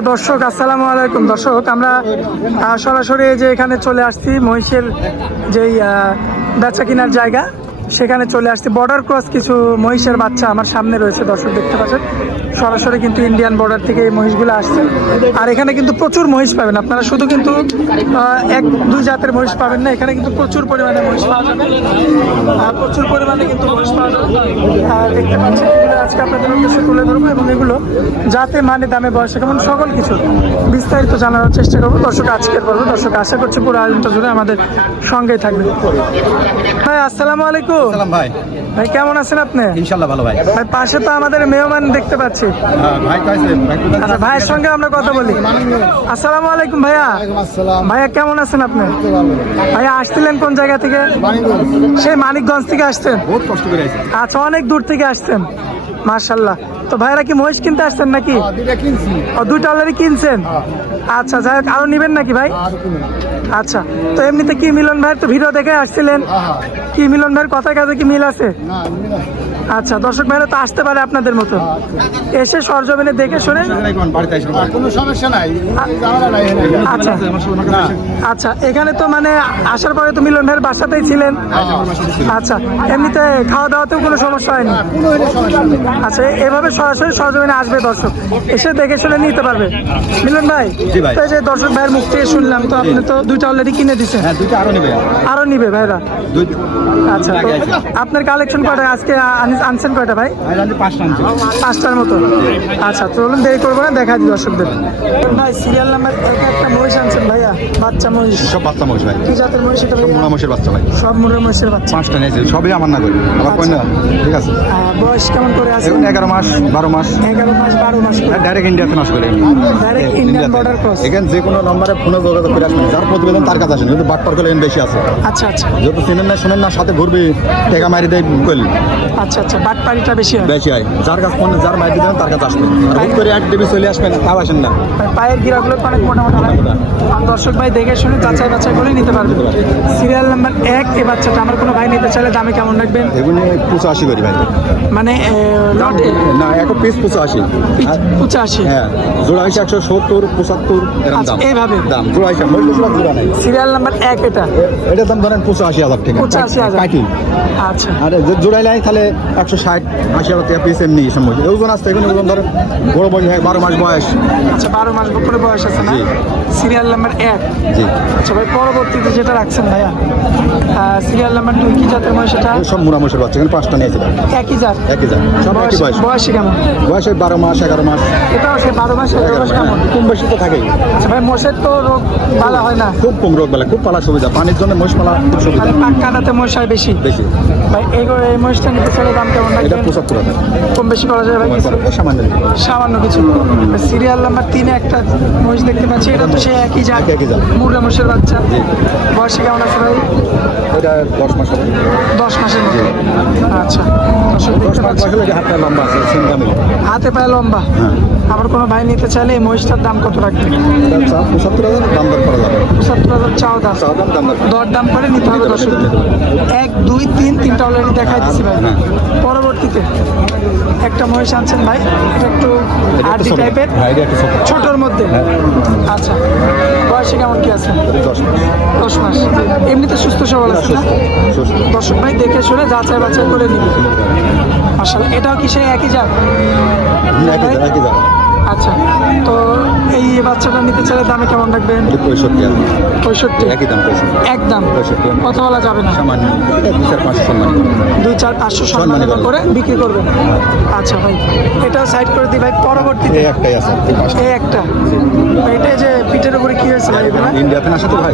সুপ্রিয় দর্শক, আসসালামু আলাইকুম। দর্শক, আমরা সরাসরি যে এখানে চলে আসছি মহিষের যেই বেচা কেনার জায়গা, সেখানে চলে আসছি। বর্ডার ক্রস কিছু মহিষের বাচ্চা আমার সামনে রয়েছে, দর্শক দেখতে পাচ্ছেন। সরাসরি কিন্তু ইন্ডিয়ান বর্ডার থেকে এই মহিষগুলো আসছে। আর এখানে কিন্তু প্রচুর মহিষ পাবেন আপনারা, শুধু কিন্তু এক দুই জাতের মহিষ পাবেন না, এখানে কিন্তু প্রচুর পরিমাণে মহিষ পাওয়া যাবে। প্রচুর পরিমাণে কিন্তু মহিষ পাওয়া যাবে। দেখতে পাচ্ছেন, এগুলো আজকে আপনাদের উদ্দেশ্যে তুলে ধরবো এবং এগুলো যাতে মানে দামে বয়সে কেমন সকল কিছু বিস্তারিত জানানোর চেষ্টা করবো। দর্শক, আজকের পর্ব দর্শক আশা করছি পুরো আয়োজনটা জুড়ে আমাদের সঙ্গেই থাকবে। ভাই আসসালামু আলাইকুম। ভাই ভাই কেমন আছেন আপনি? ইনশাআল্লাহ ভালো ভাই। ভাই পাশে তো আমাদের মেহমান দেখতে পাচ্ছি। আচ্ছা, ভাইয়ের সঙ্গে আমরা কথা বলি। আসসালামু আলাইকুম ভাইয়া। ভাইয়া কেমন আছেন আপনি? ভাইয়া আসছিলেন কোন জায়গা থেকে? সেই মানিকগঞ্জ থেকে আসছেন? বহুত কষ্ট করে আছি। আচ্ছা, অনেক দূর থেকে আসছেন, মাশাআল্লাহ। তো ভাইরা কি মহিষ কিনতে আসছেন নাকি? ও, দুইটা অলরেডি কিনছেন। আচ্ছা, যাই হোক, আরো নিবেন নাকি ভাই? আচ্ছা, তো এমনিতে কি মিলন ভাইয়ের তো ভিডিও দেখে আসছিলেন, কি মিলন ভাইয়ের কথার কাছে কি মিল আছে? আচ্ছা, দর্শক ভাইরা তো আসতে পারে আপনাদের মতো, এসে সরজমিনে দেখে শুনে। কোনো সমস্যা নাই। আচ্ছা আচ্ছা, এখানে তো মানে আসার পরে তো মিলন ভাইয়ের বাসাতেই ছিলেন। আচ্ছা, এমনিতে খাওয়া দাওয়াতেও কোনো সমস্যা হয়নি? আচ্ছা, এভাবে সরাসরি সরজমিনে আসবে দর্শক, এসে দেখে শুনে নিতে পারবে। মিলন ভাই, তো এই যে দর্শক ভাইয়ের মুখ থেকে শুনলাম, তো আপনি তো দুইটা অলরেডি কিনে দিচ্ছেন। আরো নিবে ভাইরা? আচ্ছা, তো আপনার কালেকশন কয়টা আজকে আনছেন? কয়টা ভাই? 5টার মতো। আচ্ছা, চলুন দেরি করবো না, দেখা দিই দর্শকদের। ভাই সিরিয়াল নাম্বার একটা মহিষ আনছেন ভাইয়া, বাচ্চা মহিষ? সব বাচ্চা মহিষ ভাই। কি জাতের মহিষ এটা? মুরা মহিষের বাচ্চা ভাই। সব মুরা মহিষের বাচ্চা? 5টা নিয়েছে, সবই আমার না করি আমার কই না। ঠিক আছে, বয়স কেমন করে আছে? 11 মাস 12 মাস। 11 মাস 12 মাস। ডাইরেক্ট ইন্ডিয়াতে নাশ করে, ডাইরেক্ট ইন্ডিয়ান বর্ডার ক্রস। এখানে যে কোনো নম্বরে ফোনে যোগাযোগ করে আসবেন, যার প্রতিবেদন তার কাছে আসেন, কিন্তু বাটপার করলে বেশি আছে। আচ্ছা আচ্ছা, যেহেতু চিনেন না শোনেন না, সাথে ঘুরবি টেকা মারি দেয় কইল। আচ্ছা আচ্ছা, বাটপাড়িটা বেশি হয়? বেশি হয়, যার কাছে ফোন যার মারি দেন তার কাছে আসবেন। আর হুট করে এক ডিবি চলে আসবেন, তাও আসেন না। পায়ের গিরাগুলো অনেক মোটা মোটা হয়। আর দর্শক ভাই দেখে শুনে যাচাই বাছাই করে নিতে পারবে। সিরিয়াল নাম্বার 1 এই বাচ্চাটা আমার কোনো ভাই নিতে চাইলে দামে কেমন রাখবেন? এগুলি 85 করি ভাই। মানে লটে না, এক পিস 85। 85? হ্যাঁ, জোড়া হয়েছে 170 75 এরকম দাম। এইভাবে দাম জোড়া হয়েছে, জোড়া নাই। সিরিয়াল নাম্বার 1 এটার দাম ধরেন 85,000 টাকা। 85,000? কাটি। আচ্ছা, আর জোড়াই নাই তাহলে 160 80,000 টাকা পিস এমনি সময়। ওজন আসতে এখানে ওজন ধরেন বড় বয়স 12 মাস বয়স। আচ্ছা, 12 মাস করে বয়স আছে না? Serial number 1। জি। আচ্ছা ভাই, পরবর্তীতে যেটা রাখছেন ভাইয়া সিরিয়াল নাম্বার 2, কি জাতের মহিষ এটা? সব মুরা মহিষের বাচ্চা, এখানে 5টা নিয়েছে। একই জাত? একই জাত, সব একই বয়স। বয়সে কেমন? বয়স 12 মাস 11 মাস। এটাও সে 12 মাস 11 মাস কেমন? কম বেশি তো থাকেই। আচ্ছা ভাই, মোষের তো রোগ ভালো হয় না? খুব কম রোগ বেলা, খুব পালা সুবিধা, পানির জন্য মহিষ পালা খুব সুবিধা। মানে পাক কাটাতে মহিষ হয় বেশি? বেশি ভাই। এই মহিষটা নিতে চাইলে দাম কেমন এটা রাখবেন? 75,000। কম বেশি করা যায় ভাই? সামান্য সামান্য কিছু। সিরিয়াল নাম্বার 3 একটা মহিষ দেখতে পাচ্ছি, এটা তো সে একই জাত, মুরা মহিষের বাচ্চা। বয়সে কেমন আছে ভাই? এটা 10 মাস হবে। 10 মাসের মতো? আচ্ছা, 10 মাস হলে হাতটা লম্বা আছে, সিংগামি হাতে পায়ে লম্বা। আমার কোনো ভাই নিতে চাইলে এই মহিষটার দাম কত রাখবেন? 75,000 দাম দর করা যাবে। 75,000 চাও দাম? দাম দর দাম করে নিতে হবে দর্শক। 1 2 3 তিনটা অলরেডি দেখাই দিচ্ছি ভাই। পরবর্তীতে একটা মহিষ আনছেন ভাই, এটা একটু হার্ডি টাইপের, ছোটর মধ্যে। আচ্ছা, বয়সে কেমন কি আছে? 10 মাস। এমনিতে সুস্থ সবল আছে না? দর্শক ভাই দেখে শুনে যাচাই বাছাই করে নিবে। মাশাআল্লাহ, এটাও কি সেই একই জাত? একই জাত। আচ্ছা, তো এই বাচ্চাটা নিতে চাইলে দামে কেমন রাখবেন? 65? একই দাম। একদম কথা বলা যাবে না? সামান্য 2-4-500 সম্মান। 2-4-500 সম্মান করে বিক্রি করবেন? আচ্ছা ভাই, এটাও সাইড করে দিই ভাই। পরবর্তীতে একটাই আছে, এই একটা। এটা যে পিঠের উপরে কি হয়েছে ভাই? এগুলো ইন্ডিয়াতে না সাথে ভাই।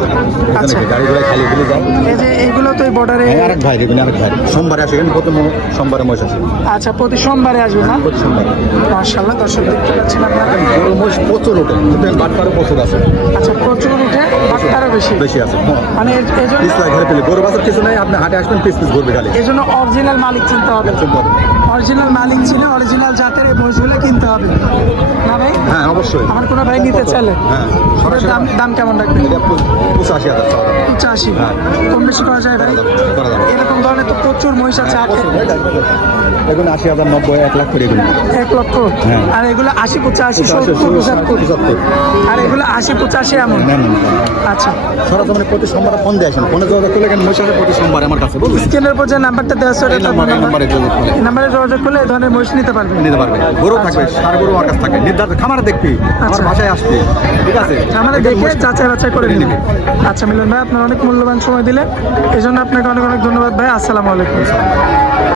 আচ্ছা, গাড়ি ঘোড়া খালি এগুলো যায়। এই যে এইগুলো তো এই বর্ডারে আরেক ভাই, আরেক ভাই সোমবারে আসে, কিন্তু প্রথম সোমবারে মহিষ আছে। আচ্ছা, প্রতি সোমবারে আসবে না? প্রতি সোমবারে। মাশাআল্লাহ, দর্শক দেখতে পাচ্ছেন আপনারা, গরু মহিষ প্রচুর ওঠে, বাটপারও প্রচুর আছে। আচ্ছা, প্রচুর উঠে, বাটপারও বেশি আছে। মানে এই জন্য ঘরে পেলে গরু বাছার কিছু নাই, আপনি হাটে আসবেন পিস পিস ঘুরবে খালি। এই জন্য অরিজিনাল মালিক চিন্তা হবে। অরিজিনাল মালিক ছিল, অরিজিনাল জাতের এই মহিষগুলো কিনতে হবে না ভাই? হ্যাঁ অবশ্যই। আমার কোনো ভাই নিতে চাইলে হ্যাঁ এটার সরাসরি দাম দাম কেমন রাখবেন? এটা 85,000 টাকা। 85, হ্যাঁ। কম বেশি করা যায় ভাই? করা যাবে। এরকম ধরনের তো প্রচুর মহিষ আছে হাটে। এগুলো 80,000, 90, 1 লাখ করে এগুলো। 1 লক্ষ। হ্যাঁ। আর এগুলো 80, 85, 70, 75, 75। আর এগুলো 80, 85 এমন। নেন, নেন। আচ্ছা, সরাসরি প্রতি সোমবারে ফোন দিয়ে আসেন, ফোনে যোগাযোগ করলে এখানে মহিষ আসে প্রতি সোমবার আমার কাছে, বুঝলেন? স্ক্রিনের উপর যে নাম্বারটা দেওয়া আছে এই নাম্বারে যোগাযোগ করলে এই নাম্বারে যোগাযোগ করলে এই ধরনের মহিষ নিতে পারবেন। নিতে পারবে। গরু থাকবে, সার গরু আমার কাছে থাকে, নির্ধারিত খামারে দেখবি, আমার আচ্ছা। বাসায় আসবি, ঠিক আছে? আমাদের এখানে দেখে মহিষ- যাচাই বাছাই করে নিবে। নেবেন। আচ্ছা মিলন ভাই, আপনার অনেক মূল্যবান সময় দিলেন, এই জন্য আপনাকে অনেক অনেক ধন্যবাদ ভাই। আসসালামু আলাইকুম।